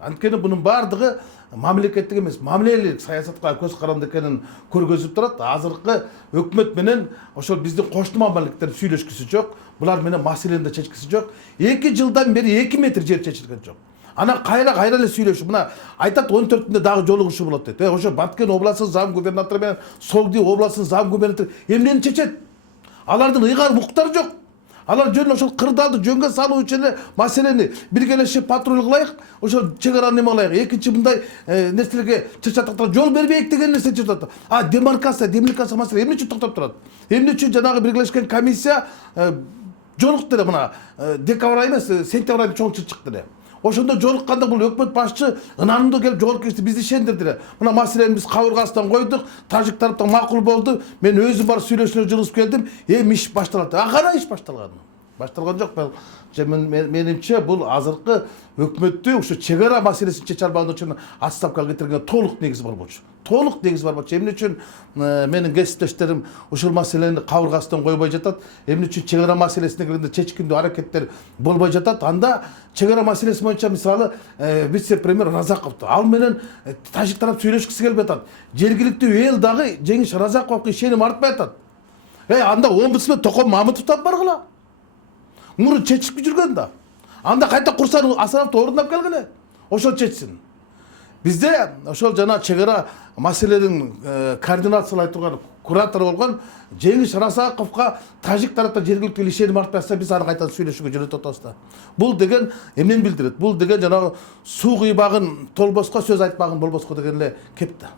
Анткени бунун бардыгы мамлекеттик эмес, мамилелик саясатка көз каранды экенин көргөзүп турат. Азыркы өкмөт менен ошол биздин кошну мамлекеттер сүйлөшкүсү жок. Булар менен маселени да чечкиси жок. 2 жылдан бери 2 метр жер чечилген жок. Ана кайра эле сүйлөшүп, мына айтат 14-ндө дагы жолугушуу болот дейт. Ошо Баткен областынын зам губернатору менен Согди областынын зам губернатору эмнени чечет? Алардын ыйгар укуктары жок. Алар жөн ошол кырдаалды жөнгө салуу үчүн эле маселени биргелешип патруль кылайык, ошол чек араны неме кылайык. Экинчи мындай нерселерге чычатактар жол бербейик деген нерсе чычатат. Демаркация маселе эмне үчүн токтоп турат? Эмне үчүн жанагы биргелешкен комиссия жолукту эле мына декабрь айы эмес, сентябрь айында чоң чыкты эле. Ошондо жолукканда бул өкмөт башчы ынанымдуу келип жол кечти, бизди ишендирди эле. Мына маселени биз кабыргасынан койдук, тажик тараптан макул болду. Мен өзүм барып сүйлөшүп жылышып келдим. Иш башталат. Кана иш башталган? Башталган жок. Менимче бул азыркы өкмөттү ушу чек ара маселесин чече албаган үчүн отставкага кетирген толук негиз бар болчу. Толук негиз бар болчу. Эмне үчүн менин кесиптештерим ушул маселени кабыргасынан койбой жатат? Эмне үчүн чек ара маселесине келгенде чечкиндүү аракеттер болбой жатат? Анда чек ара маселеси боюнча мисалы вице-премьер Разаковду ал менен тажик тарап сүйлөшкүсү келбей атат. Жергиликтүү эл дагы Жеңиш Разаковго ишеним артпай атат. Анда омбудсмен Током Мамытовдон баргыла. Мурун чечип жүргөн да. Анда кайта Курсан Асановду ордунап келгиле. Ошол чечсин. Бизде ошол жана чек ара маселенин координациялай турган куратор болгон Жеңиш Разаковго тажик тараптан жергиликтүү ишеним артпаса биз аны кайта сүйлөшүүгө жөнөтүп атабыз да. Бул деген эмнени билдирет? Бул деген жанагы суу кыйбагын толбоско сөз айтпагын болбоско деген эле кеп да.